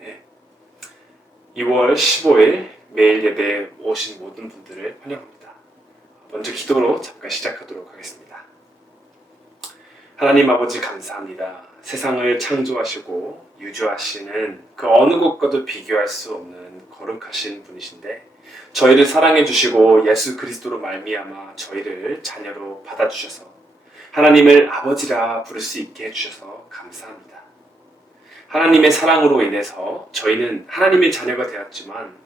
네. 2월 15일 매일 예배에 오신 모든 분들을 환영합니다. 먼저 기도로 잠깐 시작하도록 하겠습니다. 하나님 아버지 감사합니다. 세상을 창조하시고 유주하시는 그 어느 곳과도 비교할 수 없는 거룩하신 분이신데 저희를 사랑해 주시고 예수 그리스도로 말미암아 저희를 자녀로 받아주셔서 하나님을 아버지라 부를 수 있게 해주셔서 감사합니다. 하나님의 사랑으로 인해서 저희는 하나님의 자녀가 되었지만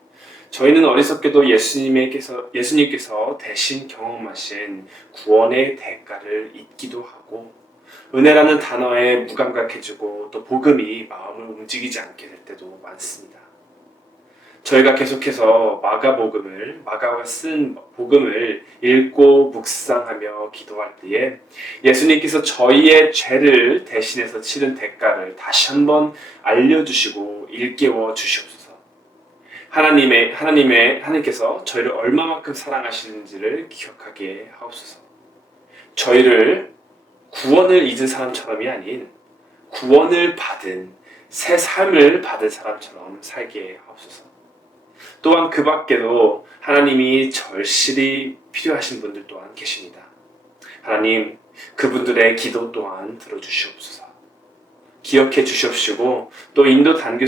저희는 어리석게도 예수님께서 대신 경험하신 구원의 대가를 잊기도 하고 은혜라는 단어에 무감각해지고 또 복음이 마음을 움직이지 않게 될 때도 많습니다. 저희가 계속해서 마가가 쓴 복음을 읽고 묵상하며 기도할 때에 예수님께서 저희의 죄를 대신해서 치른 대가를 다시 한번 알려주시고 일깨워 주시옵소서. 하나님께서 저희를 얼마만큼 사랑하시는지를 기억하게 하옵소서. 저희를 구원을 잊은 사람처럼이 아닌 구원을 받은 새 삶을 받은 사람처럼 살게 하옵소서. 또한 그 밖에도 하나님이 절실히 필요하신 분들 또한 계십니다. 하나님, 그분들의 기도 또한 들어주시옵소서. 기억해 주시옵시고 또 인도 단교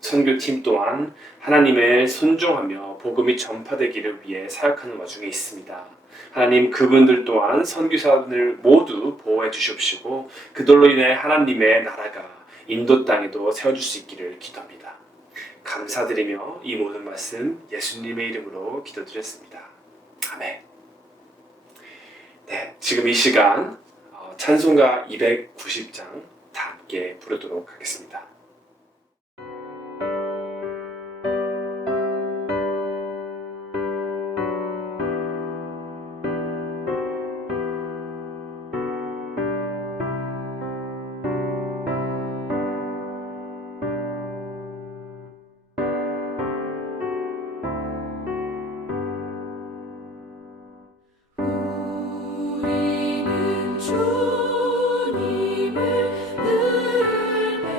선교팀 또한 하나님을 순종하며 복음이 전파되기를 위해 사역하는 와중에 있습니다. 하나님, 그분들 또한 선교사들 모두 보호해 주시옵시고 그들로 인해 하나님의 나라가 인도 땅에도 세워질 수 있기를 기도합니다. 감사드리며 이 모든 말씀 예수님의 이름으로 기도드렸습니다. 아멘. 네, 지금 이 시간 찬송가 290장 다 함께 부르도록 하겠습니다. 우리는 주님을 늘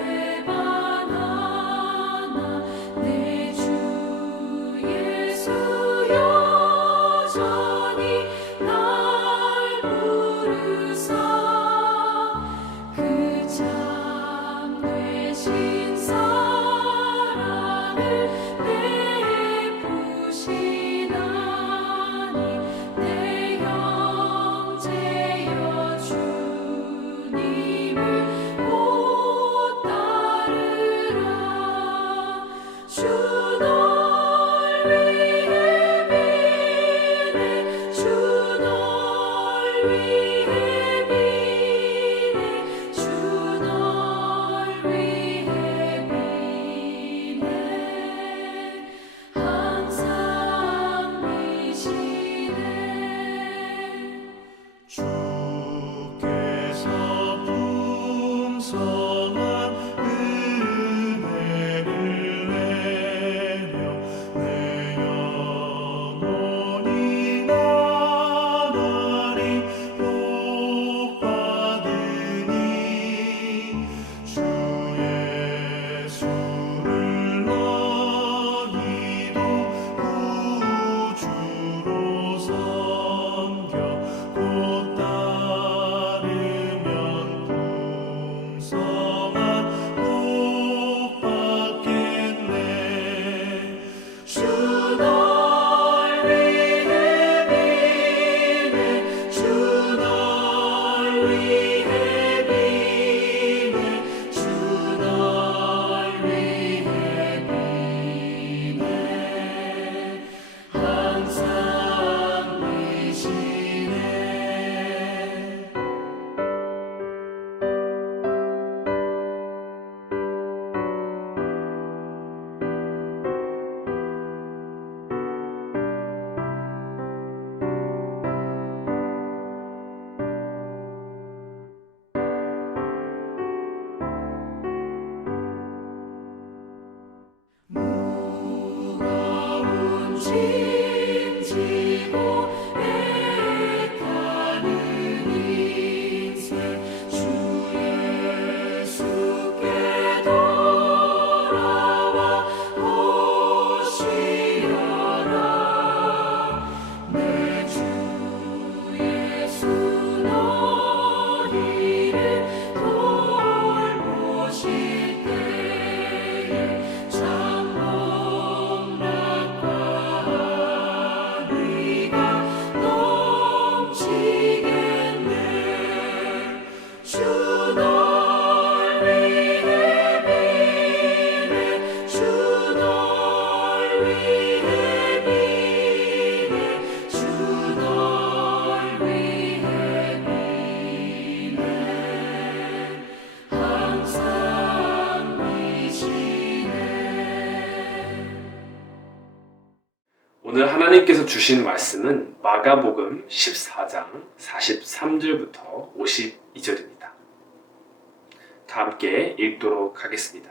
오늘 하나님께서 주신 말씀은 마가복음 14장 43절부터 52절입니다. 다 함께 읽도록 하겠습니다.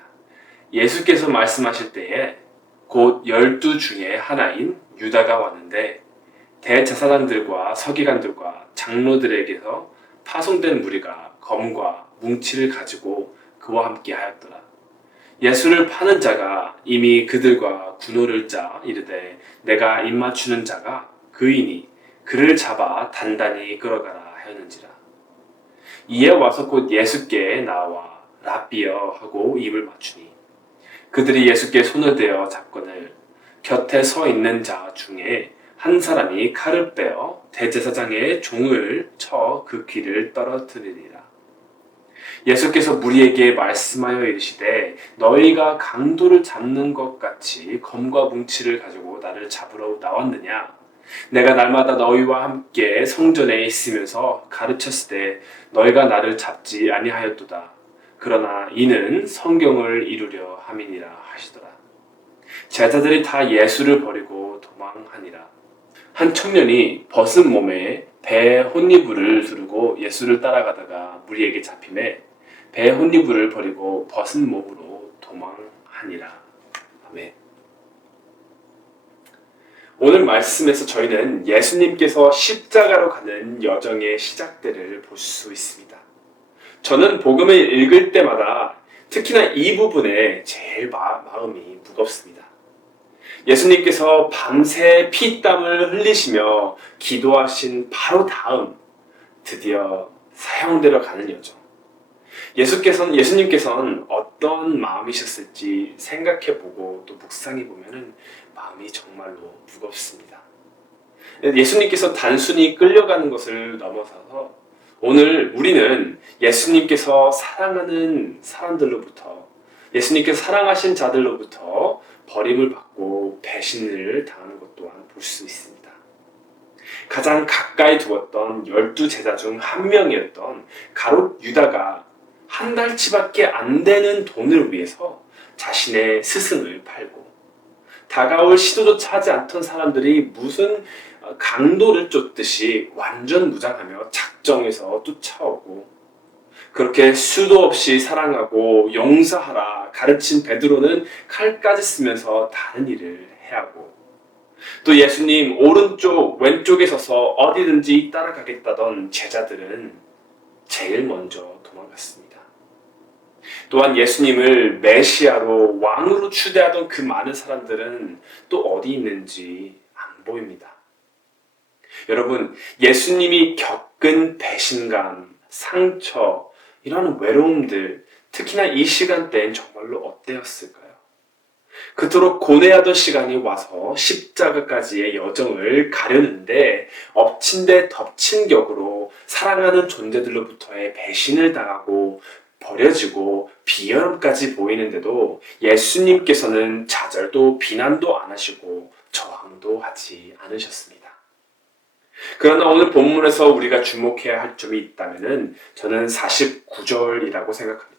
예수께서 말씀하실 때에 곧 12 중에 하나인 유다가 왔는데 대제사장들과 서기관들과 장로들에게서 파송된 무리가 검과 뭉치를 가지고 그와 함께 하였더라. 예수를 파는 자가 이미 그들과 군호를 짜 이르되 내가 입맞추는 자가 그이니 그를 잡아 단단히 끌어가라 하였는지라. 이에 와서 곧 예수께 나와 랍비여 하고 입을 맞추니 그들이 예수께 손을 대어 잡거늘 곁에 서 있는 자 중에 한 사람이 칼을 빼어 대제사장의 종을 쳐 그 귀를 떨어뜨리니라. 예수께서 무리에게 말씀하여 이르시되 너희가 강도를 잡는 것 같이 검과 뭉치를 가지고 나를 잡으러 나왔느냐? 내가 날마다 너희와 함께 성전에 있으면서 가르쳤을 때 너희가 나를 잡지 아니하였도다. 그러나 이는 성경을 이루려 함이니라 하시더라. 제자들이 다 예수를 버리고 도망하니라. 한 청년이 벗은 몸에 배 혼니부를 두르고 예수를 따라가다가 무리에게 잡히매 배 혼니부를 버리고 벗은 몸으로 도망하니라. 아멘. 오늘 말씀에서 저희는 예수님께서 십자가로 가는 여정의 시작대를 볼 수 있습니다. 저는 복음을 읽을 때마다 특히나 이 부분에 제일 마음이 무겁습니다. 예수님께서 밤새 피땀을 흘리시며 기도하신 바로 다음 드디어 사형되러 가는 여정. 예수님께서는 어떤 마음이셨을지 생각해보고 또 묵상해보면 마음이 정말로 무겁습니다. 예수님께서 단순히 끌려가는 것을 넘어서서 오늘 우리는 예수님께서 사랑하는 사람들로부터 예수님께서 사랑하신 자들로부터 버림을 받고 배신을 당하는 것 또한 볼 수 있습니다. 가장 가까이 두었던 12 제자 중 한 명이었던 가롯 유다가 한 달치밖에 안 되는 돈을 위해서 자신의 스승을 팔고 다가올 시도조차 하지 않던 사람들이 무슨 강도를 쫓듯이 완전 무장하며 작정해서 쫓아오고 그렇게 수도 없이 사랑하고 용서하라 가르친 베드로는 칼까지 쓰면서 다른 일을 해하고 또 예수님 오른쪽 왼쪽에 서서 어디든지 따라가겠다던 제자들은 제일 먼저 도망갔습니다. 또한 예수님을 메시아로 왕으로 추대하던 그 많은 사람들은 또 어디 있는지 안 보입니다. 여러분, 예수님이 겪은 배신감, 상처, 이런 외로움들, 특히나 이 시간대엔 정말로 어때였을까요? 그토록 고뇌하던 시간이 와서 십자가까지의 여정을 가려는데 엎친 데 덮친 격으로 사랑하는 존재들로부터의 배신을 당하고 버려지고 비열함까지 보이는데도 예수님께서는 좌절도 비난도 안 하시고 저항도 하지 않으셨습니다. 그러나 오늘 본문에서 우리가 주목해야 할 점이 있다면 저는 49절이라고 생각합니다.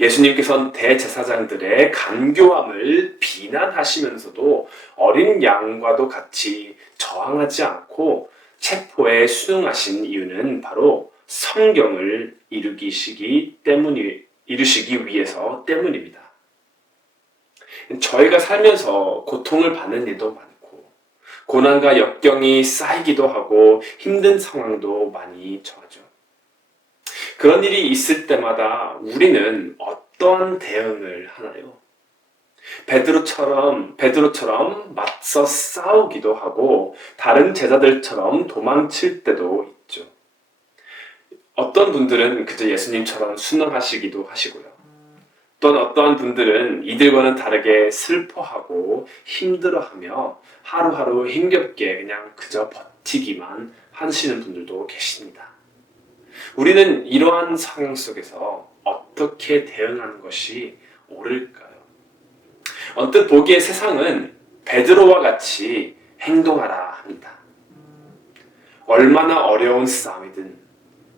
예수님께서는 대제사장들의 간교함을 비난하시면서도 어린 양과도 같이 저항하지 않고 체포에 순응하신 이유는 바로 성경을 이루시기 위해서 때문입니다. 저희가 살면서 고통을 받는 일도 많고 고난과 역경이 쌓이기도 하고 힘든 상황도 많이 처하죠. 그런 일이 있을 때마다 우리는 어떠한 대응을 하나요? 베드로처럼 맞서 싸우기도 하고 다른 제자들처럼 도망칠 때도 있죠. 어떤 분들은 그저 예수님처럼 순응하시기도 하시고요. 또한 어떠한 분들은 이들과는 다르게 슬퍼하고 힘들어하며 하루하루 힘겹게 그냥 그저 버티기만 하시는 분들도 계십니다. 우리는 이러한 상황 속에서 어떻게 대응하는 것이 옳을까요? 언뜻 보기에 세상은 베드로와 같이 행동하라 합니다. 얼마나 어려운 싸움이든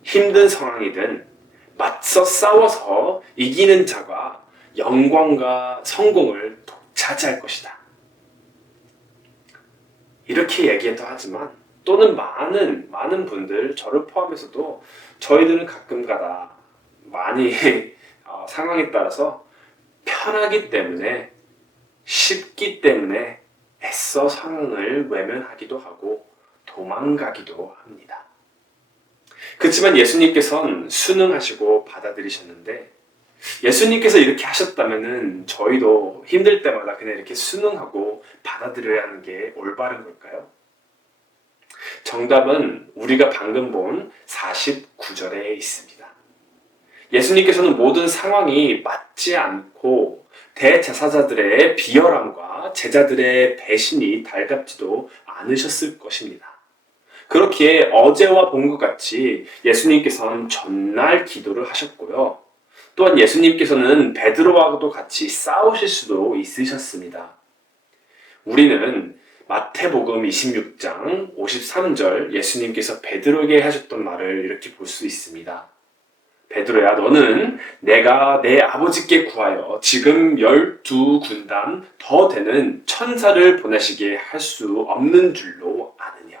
힘든 상황이든 맞서 싸워서 이기는 자가 영광과 성공을 독차지할 것이다. 이렇게 얘기도 하지만 또는 많은 분들 저를 포함해서도 저희들은 가끔가다 많이 상황에 따라서 편하기 때문에 쉽기 때문에 애써 상황을 외면하기도 하고 도망가기도 합니다. 그렇지만 예수님께서는 순응하시고 받아들이셨는데 예수님께서 이렇게 하셨다면 저희도 힘들 때마다 그냥 이렇게 순응하고 받아들여야 하는 게 올바른 걸까요? 정답은 우리가 방금 본 49절에 있습니다. 예수님께서는 모든 상황이 맞지 않고 대제사장들의 비열함과 제자들의 배신이 달갑지도 않으셨을 것입니다. 그렇기에 어제와 본 것 같이 예수님께서는 전날 기도를 하셨고요. 또한 예수님께서는 베드로와도 같이 싸우실 수도 있으셨습니다. 우리는 마태복음 26장 53절 예수님께서 베드로에게 하셨던 말을 이렇게 볼 수 있습니다. 베드로야, 너는 내가 내 아버지께 구하여 지금 12군단 더 되는 천사를 보내시게 할 수 없는 줄로 아느냐.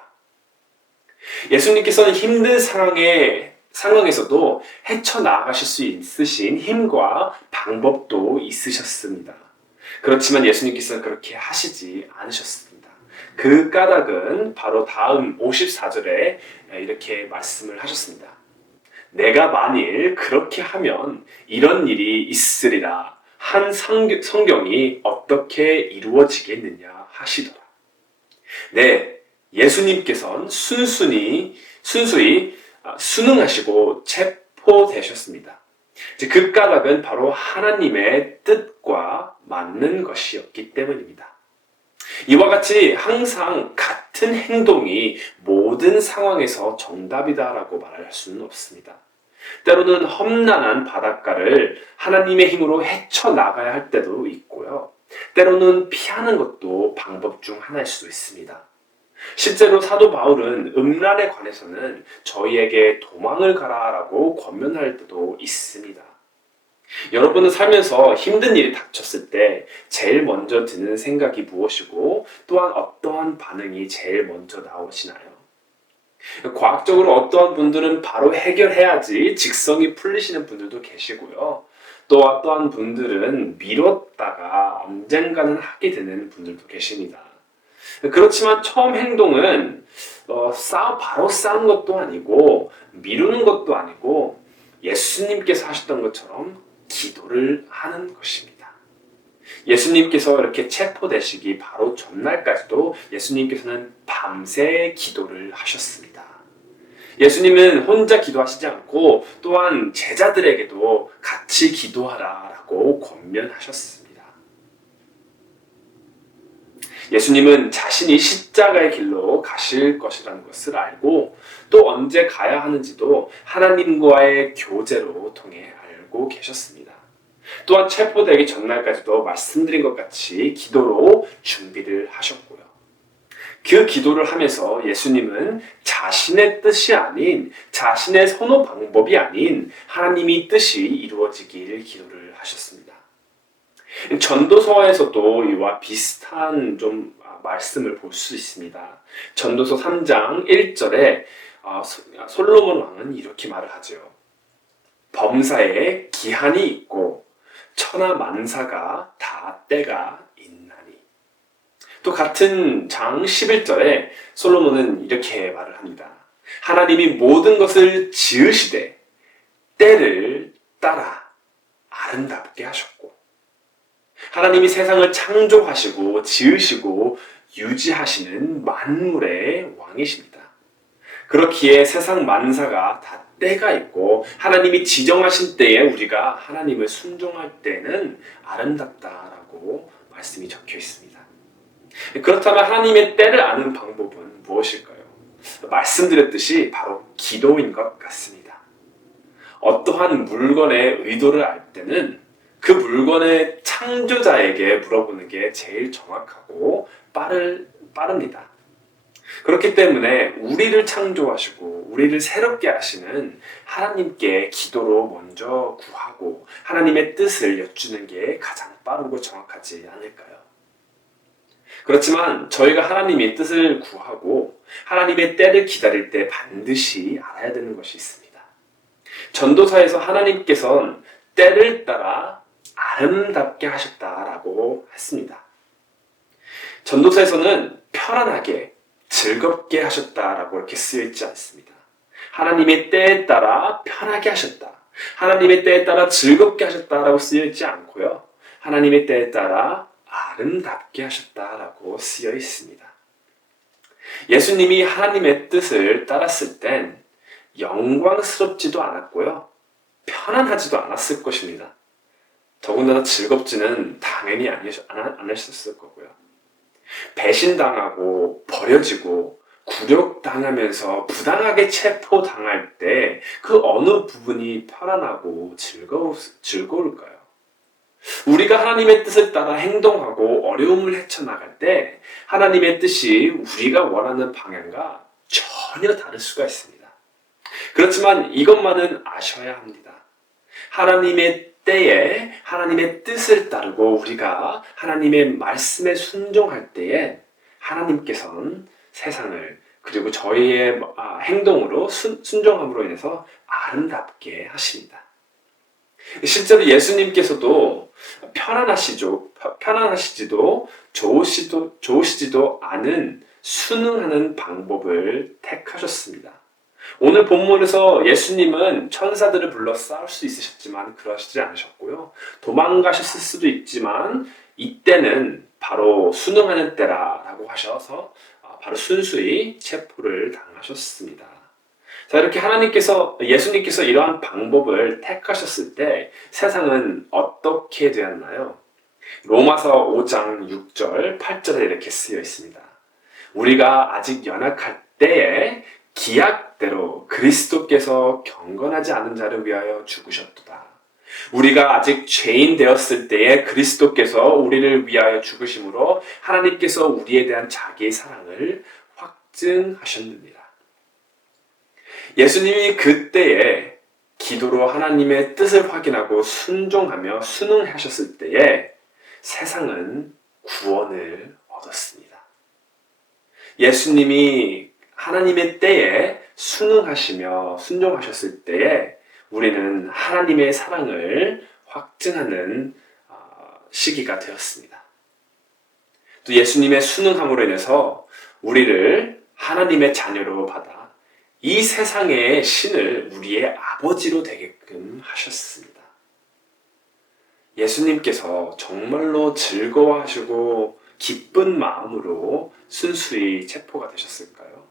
예수님께서는 힘든 상황에서도 헤쳐나가실 수 있으신 힘과 방법도 있으셨습니다. 그렇지만 예수님께서는 그렇게 하시지 않으셨습니다. 그 까닭은 바로 다음 54절에 이렇게 말씀을 하셨습니다. 내가 만일 그렇게 하면 이런 일이 있으리라 한 성경이 어떻게 이루어지겠느냐 하시더라. 네, 예수님께서는 순수히 순응하시고 체포되셨습니다. 그 까닭은 바로 하나님의 뜻과 맞는 것이었기 때문입니다. 이와 같이 항상 같은 행동이 모든 상황에서 정답이다라고 말할 수는 없습니다. 때로는 험난한 바닷가를 하나님의 힘으로 헤쳐나가야 할 때도 있고요. 때로는 피하는 것도 방법 중 하나일 수도 있습니다. 실제로 사도 바울은 음란에 관해서는 저희에게 도망을 가라라고 권면할 때도 있습니다. 여러분은 살면서 힘든 일이 닥쳤을 때 제일 먼저 드는 생각이 무엇이고 또한 어떠한 반응이 제일 먼저 나오시나요? 과학적으로 어떠한 분들은 바로 해결해야지 직성이 풀리시는 분들도 계시고요. 또 어떠한 분들은 미뤘다가 언젠가는 하게 되는 분들도 계십니다. 그렇지만 처음 행동은 바로 싸운 것도 아니고 미루는 것도 아니고 예수님께서 하셨던 것처럼 기도를 하는 것입니다. 예수님께서 이렇게 체포되시기 바로 전날까지도 예수님께서는 밤새 기도를 하셨습니다. 예수님은 혼자 기도하시지 않고 또한 제자들에게도 같이 기도하라라고 권면하셨습니다. 예수님은 자신이 십자가의 길로 가실 것이라는 것을 알고 또 언제 가야 하는지도 하나님과의 교제로 통해 알고 계셨습니다. 또한 체포되기 전날까지도 말씀드린 것 같이 기도로 준비를 하셨고요. 그 기도를 하면서 예수님은 자신의 뜻이 아닌 자신의 선호 방법이 아닌 하나님의 뜻이 이루어지길 기도를 하셨습니다. 전도서에서도 이와 비슷한 좀 말씀을 볼 수 있습니다. 전도서 3장 1절에 솔로몬 왕은 이렇게 말을 하죠. 범사에 기한이 있고 천하 만사가 다 때가 있나니. 또 같은 장 11절에 솔로몬은 이렇게 말을 합니다. 하나님이 모든 것을 지으시되 때를 따라 아름답게 하셨고 하나님이 세상을 창조하시고 지으시고 유지하시는 만물의 왕이십니다. 그렇기에 세상 만사가 다 때가 있고 하나님이 지정하신 때에 우리가 하나님을 순종할 때는 아름답다라고 말씀이 적혀 있습니다. 그렇다면 하나님의 때를 아는 방법은 무엇일까요? 말씀드렸듯이 바로 기도인 것 같습니다. 어떠한 물건의 의도를 알 때는 그 물건의 창조자에게 물어보는 게 제일 정확하고 빠릅니다. 그렇기 때문에 우리를 창조하시고 우리를 새롭게 하시는 하나님께 기도로 먼저 구하고 하나님의 뜻을 여쭈는 게 가장 빠르고 정확하지 않을까요? 그렇지만 저희가 하나님의 뜻을 구하고 하나님의 때를 기다릴 때 반드시 알아야 되는 것이 있습니다. 전도서에서 하나님께서는 때를 따라 아름답게 하셨다라고 했습니다. 전도서에서는 편안하게 즐겁게 하셨다라고 이렇게 쓰여 있지 않습니다. 하나님의 때에 따라 편하게 하셨다. 하나님의 때에 따라 즐겁게 하셨다라고 쓰여 있지 않고요. 하나님의 때에 따라 아름답게 하셨다라고 쓰여 있습니다. 예수님이 하나님의 뜻을 따랐을 땐 영광스럽지도 않았고요. 편안하지도 않았을 것입니다. 더군다나 즐겁지는 당연히 않으셨을 거고요. 배신당하고 버려지고 굴욕당하면서 부당하게 체포당할 때 그 어느 부분이 편안하고 즐거울까요? 우리가 하나님의 뜻을 따라 행동하고 어려움을 헤쳐나갈 때 하나님의 뜻이 우리가 원하는 방향과 전혀 다를 수가 있습니다. 그렇지만 이것만은 아셔야 합니다. 하나님의 때에 하나님의 뜻을 따르고 우리가 하나님의 말씀에 순종할 때에 하나님께서는 세상을 그리고 저희의 행동으로 순종함으로 인해서 아름답게 하십니다. 실제로 예수님께서도 편안하시지도 좋으시지도 않은 순응하는 방법을 택하셨습니다. 오늘 본문에서 예수님은 천사들을 불러 싸울 수 있으셨지만 그러시지 않으셨고요. 도망가셨을 수도 있지만 이때는 바로 순응하는 때라고 하셔서 바로 순수히 체포를 당하셨습니다. 자, 이렇게 예수님께서 이러한 방법을 택하셨을 때 세상은 어떻게 되었나요? 로마서 5장 6절, 8절에 이렇게 쓰여 있습니다. 우리가 아직 연약할 때에 기약대로 그리스도께서 경건하지 않은 자를 위하여 죽으셨도다. 우리가 아직 죄인 되었을 때에 그리스도께서 우리를 위하여 죽으심으로 하나님께서 우리에 대한 자기의 사랑을 확증하셨느니라. 예수님이 그때에 기도로 하나님의 뜻을 확인하고 순종하며 순응하셨을 때에 세상은 구원을 얻었습니다. 예수님이 하나님의 때에 순응하시며 순종하셨을 때에 우리는 하나님의 사랑을 확증하는 시기가 되었습니다. 또 예수님의 순응함으로 인해서 우리를 하나님의 자녀로 받아 이 세상의 신을 우리의 아버지로 되게끔 하셨습니다. 예수님께서 정말로 즐거워하시고 기쁜 마음으로 순수히 체포가 되셨을까요?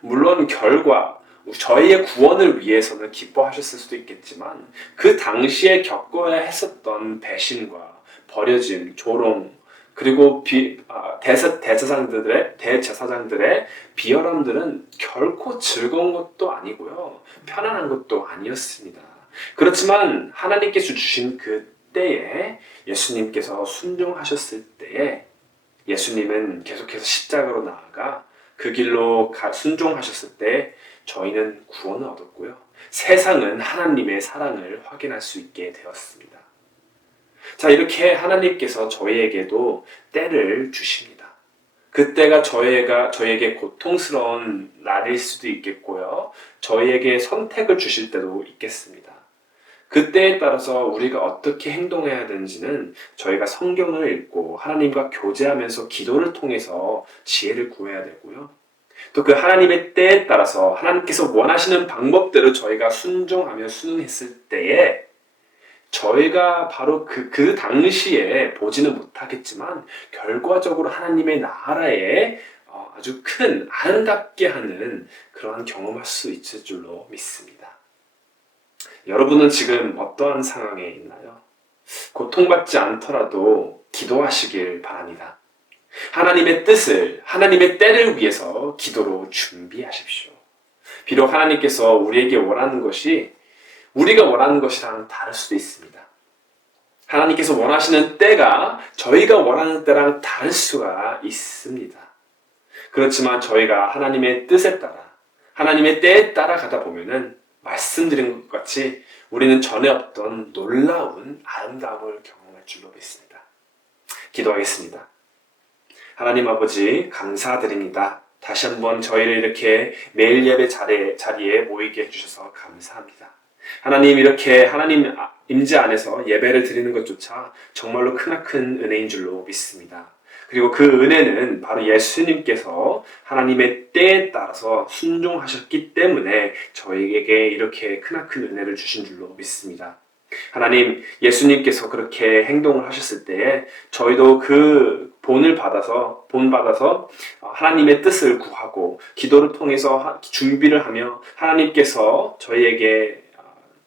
물론 저희의 구원을 위해서는 기뻐하셨을 수도 있겠지만 그 당시에 겪어야 했었던 배신과 버려짐, 조롱, 그리고 대제사장들의 비열함들은 결코 즐거운 것도 아니고요. 편안한 것도 아니었습니다. 그렇지만 하나님께서 주신 그 때에 예수님께서 순종하셨을 때에 예수님은 계속해서 십자가로 나아가 그 길로 순종하셨을 때 저희는 구원을 얻었고요. 세상은 하나님의 사랑을 확인할 수 있게 되었습니다. 자, 이렇게 하나님께서 저희에게도 때를 주십니다. 그때가 저희에게 고통스러운 날일 수도 있겠고요. 저희에게 선택을 주실 때도 있겠습니다. 그때에 따라서 우리가 어떻게 행동해야 되는지는 저희가 성경을 읽고 하나님과 교제하면서 기도를 통해서 지혜를 구해야 되고요. 또 그 하나님의 때에 따라서 하나님께서 원하시는 방법대로 저희가 순종하며 순응했을 때에 저희가 바로 그 당시에 보지는 못하겠지만 결과적으로 하나님의 나라에 아주 큰 아름답게 하는 그러한 경험할 수 있을 줄로 믿습니다. 여러분은 지금 어떠한 상황에 있나요? 고통받지 않더라도 기도하시길 바랍니다. 하나님의 뜻을, 하나님의 때를 위해서 기도로 준비하십시오. 비록 하나님께서 우리에게 원하는 것이 우리가 원하는 것이랑 다를 수도 있습니다. 하나님께서 원하시는 때가 저희가 원하는 때랑 다를 수가 있습니다. 그렇지만 저희가 하나님의 뜻에 따라, 하나님의 때에 따라 가다 보면은 말씀드린 것 같이 우리는 전에 없던 놀라운 아름다움을 경험할 줄로 믿습니다. 기도하겠습니다. 하나님 아버지 감사드립니다. 다시 한번 저희를 이렇게 매일 예배 자리에 모이게 해주셔서 감사합니다. 하나님, 이렇게 하나님 임재 안에서 예배를 드리는 것조차 정말로 크나큰 은혜인 줄로 믿습니다. 그리고 그 은혜는 바로 예수님께서 하나님의 때에 따라서 순종하셨기 때문에 저희에게 이렇게 크나큰 은혜를 주신 줄로 믿습니다. 하나님, 예수님께서 그렇게 행동을 하셨을 때에 저희도 그 본받아서 하나님의 뜻을 구하고 기도를 통해서 준비를 하며 하나님께서 저희에게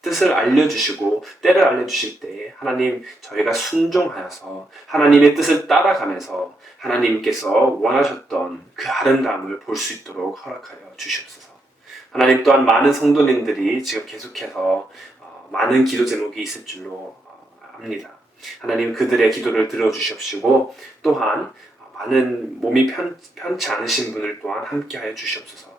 뜻을 알려주시고 때를 알려주실 때에 하나님, 저희가 순종하여서 하나님의 뜻을 따라가면서 하나님께서 원하셨던 그 아름다움을 볼 수 있도록 허락하여 주시옵소서. 하나님, 또한 많은 성도님들이 지금 계속해서 많은 기도 제목이 있을 줄로 압니다. 하나님, 그들의 기도를 들어주시옵시고 또한 많은 몸이 편치 않으신 분을 또한 함께하여 주시옵소서.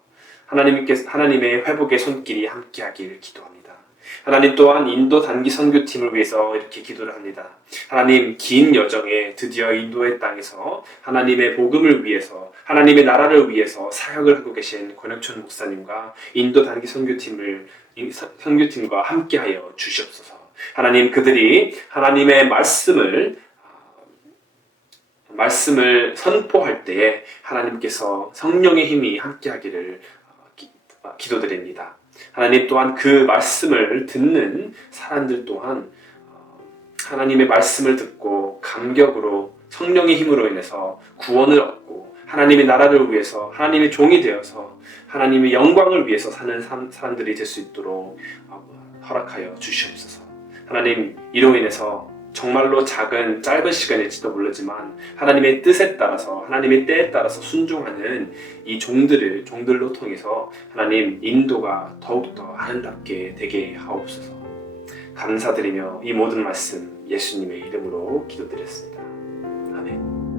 하나님의 회복의 손길이 함께하길 기도합니다. 하나님, 또한 인도 단기 선교팀을 위해서 이렇게 기도를 합니다. 하나님, 긴 여정에 드디어 인도의 땅에서 하나님의 복음을 위해서, 하나님의 나라를 위해서 사역을 하고 계신 권혁천 목사님과 인도 단기 선교팀과 함께하여 주시옵소서. 하나님, 그들이 하나님의 말씀을 선포할 때에 하나님께서 성령의 힘이 함께하기를 기도드립니다. 하나님, 또한 그 말씀을 듣는 사람들 또한 하나님의 말씀을 듣고 감격으로 성령의 힘으로 인해서 구원을 얻고 하나님의 나라를 위해서 하나님의 종이 되어서 하나님의 영광을 위해서 사는 사람들이 될 수 있도록 허락하여 주시옵소서. 하나님, 이로 인해서 정말로 짧은 시간일지도 모르지만 하나님의 뜻에 따라서 하나님의 때에 따라서 순종하는 이 종들로 통해서 하나님 인도가 더욱더 아름답게 되게 하옵소서. 감사드리며 이 모든 말씀 예수님의 이름으로 기도드렸습니다. 아멘.